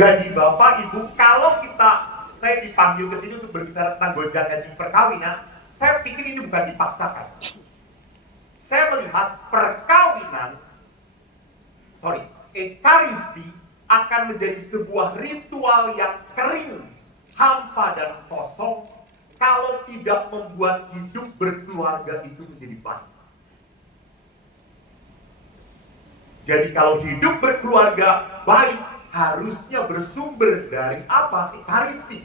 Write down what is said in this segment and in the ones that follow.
Jadi Bapak Ibu, kalau saya dipanggil ke sini untuk berbicara tentang gonjang-ganjing perkawinan, saya pikir ini bukan dipaksakan. Saya melihat Ekaristi akan menjadi sebuah ritual yang kering, hampa dan kosong kalau tidak membuat hidup berkeluarga itu menjadi baik. Jadi kalau hidup berkeluarga baik harusnya bersumber dari apa? Ekaristi.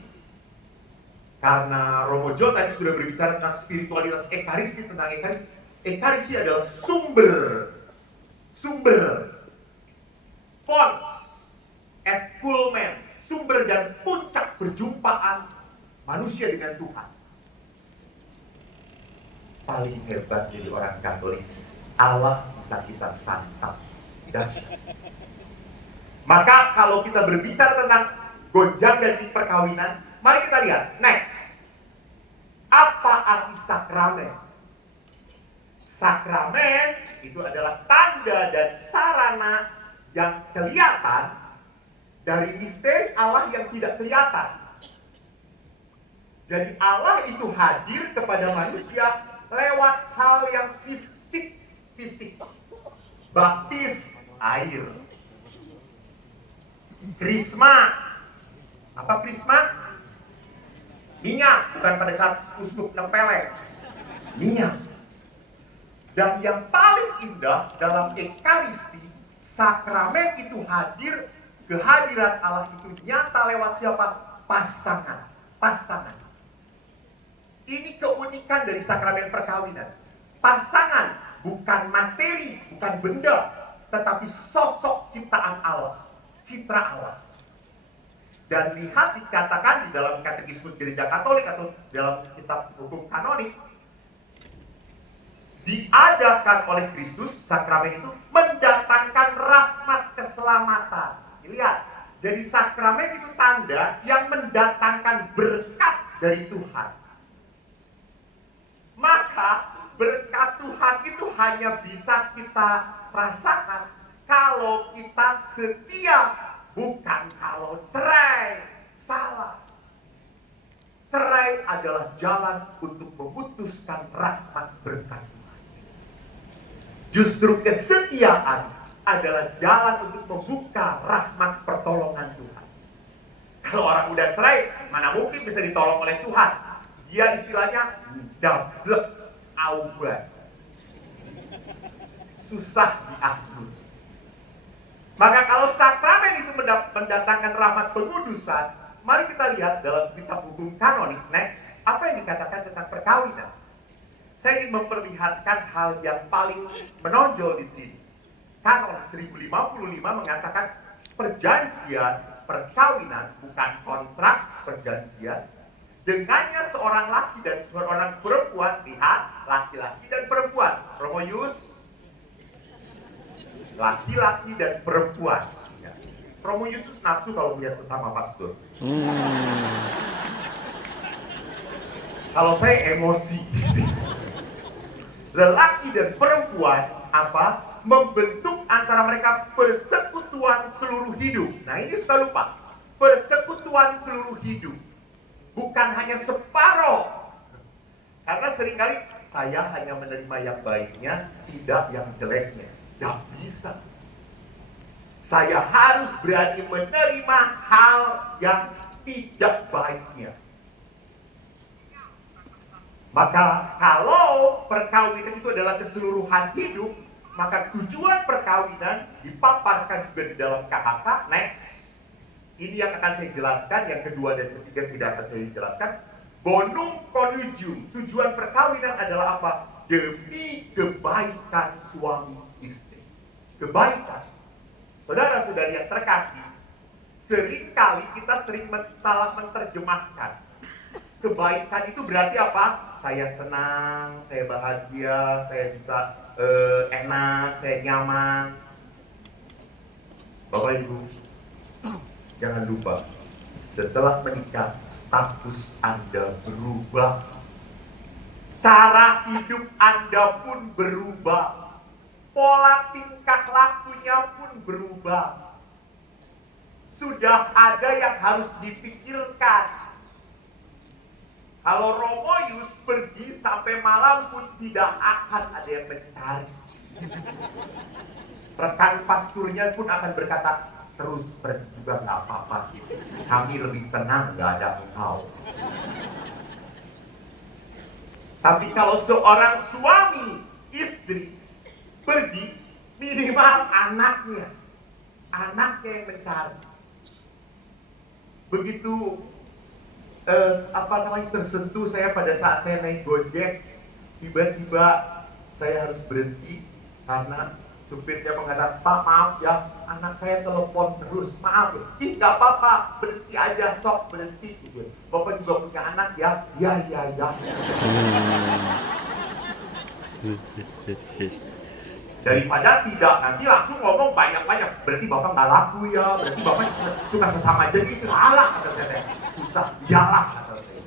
Karena Romo Jo tadi sudah berbicara tentang spiritualitas Ekaristi, tentang Ekaristi. Ekaristi adalah sumber fons et culmen, sumber dan puncak perjumpaan manusia dengan Tuhan. Paling hebat jadi orang Katolik, Allah bisa kita santap. Dahsyat. Maka kalau kita berbicara tentang gonjang-ganjing perkawinan, mari kita lihat next. Apa arti sakramen? Sakramen itu adalah tanda dan sarana yang kelihatan dari misteri Allah yang tidak kelihatan. Jadi Allah itu hadir kepada manusia lewat hal yang fisik. Baptis air. Krisma. Apa krisma? Minyak, bukan pada saat uskup nempeleng. Minyak. Dan yang paling indah dalam Ekaristi, sakramen itu hadir, kehadiran Allah itu nyata lewat siapa? Pasangan. Ini keunikan dari sakramen perkawinan. Pasangan bukan materi, bukan benda, tetapi sosok ciptaan Allah, citra Allah. Dan lihat dikatakan di dalam Katekismus Gereja Katolik atau dalam kitab hukum kanonik, diadakan oleh Kristus, sakramen itu mendatangkan rahmat keselamatan. Lihat, jadi sakramen itu tanda yang mendatangkan berkat dari Tuhan. Maka berkat Tuhan itu hanya bisa kita rasakan kalau kita setia, bukan kalau cerai. Salah. Cerai adalah jalan untuk memutuskan rahmat berkat Tuhan. Justru kesetiaan adalah jalan untuk membuka rahmat pertolongan Tuhan. Kalau orang udah cerai, mana mungkin bisa ditolong oleh Tuhan? Dia istilahnya dablek aubat. Susah diatur. Maka kalau sakramen itu mendatangkan rahmat pengudusan, mari kita lihat dalam kitab hukum kanonik next, apa yang dikatakan tentang perkawinan. Saya ingin memperlihatkan hal yang paling menonjol di sini. Kanon 1055 mengatakan perjanjian perkawinan bukan kontrak perjanjian. Dengannya seorang laki dan seorang perempuan, lihat laki-laki dan perempuan. Romoius, laki-laki dan perempuan. Ya. Romoius nafsu kalau melihat sesama pastor. Kalau saya emosi. Lelaki dan perempuan apa? Membentuk antara mereka persekutuan seluruh hidup. Nah ini suka lupa. Persekutuan seluruh hidup. Bukan hanya separoh. Karena seringkali saya hanya menerima yang baiknya, tidak yang jeleknya. Tidak bisa. Saya harus berani menerima hal yang tidak baiknya. Maka kalau perkawinan itu adalah keseluruhan hidup, maka tujuan perkawinan dipaparkan juga di dalam KHK. Next. Ini yang akan saya jelaskan, yang kedua dan ketiga tidak akan saya jelaskan. Bonum connugium, tujuan perkawinan adalah apa? Demi kebaikan suami istri. Kebaikan. Saudara-saudari yang terkasih, seringkali kita salah menerjemahkan. Kebaikan itu berarti apa? Saya senang, saya bahagia, saya bisa enak, saya nyaman. Bapak Ibu, jangan lupa, setelah menikah, status Anda berubah. Cara hidup Anda pun berubah. Pola tingkah lakunya pun berubah. sudah ada yang harus dipikirkan. Kalau Romoyus pergi sampai malam pun tidak akan ada yang mencari. Rekan pasturnya pun akan berkata, terus pergi juga nggak apa-apa. Kami lebih tenang nggak ada engkau. Tapi kalau seorang suami istri pergi, minimal anaknya yang mencari. Begitu tersentuh saya pada saat saya naik Gojek, tiba-tiba saya harus berhenti karena supirnya mengatakan, Pak maaf ya, anak saya telepon terus, maaf ya. Ih gak apa-apa, berhenti aja, sok berhenti gitu. Bapak juga punya anak ya, ya. Daripada tidak, nanti langsung ngomong banyak-banyak, berarti Bapak gak laku ya, berarti Bapak suka sesama jenis, salah kata saya, susah, iyalah kata saya.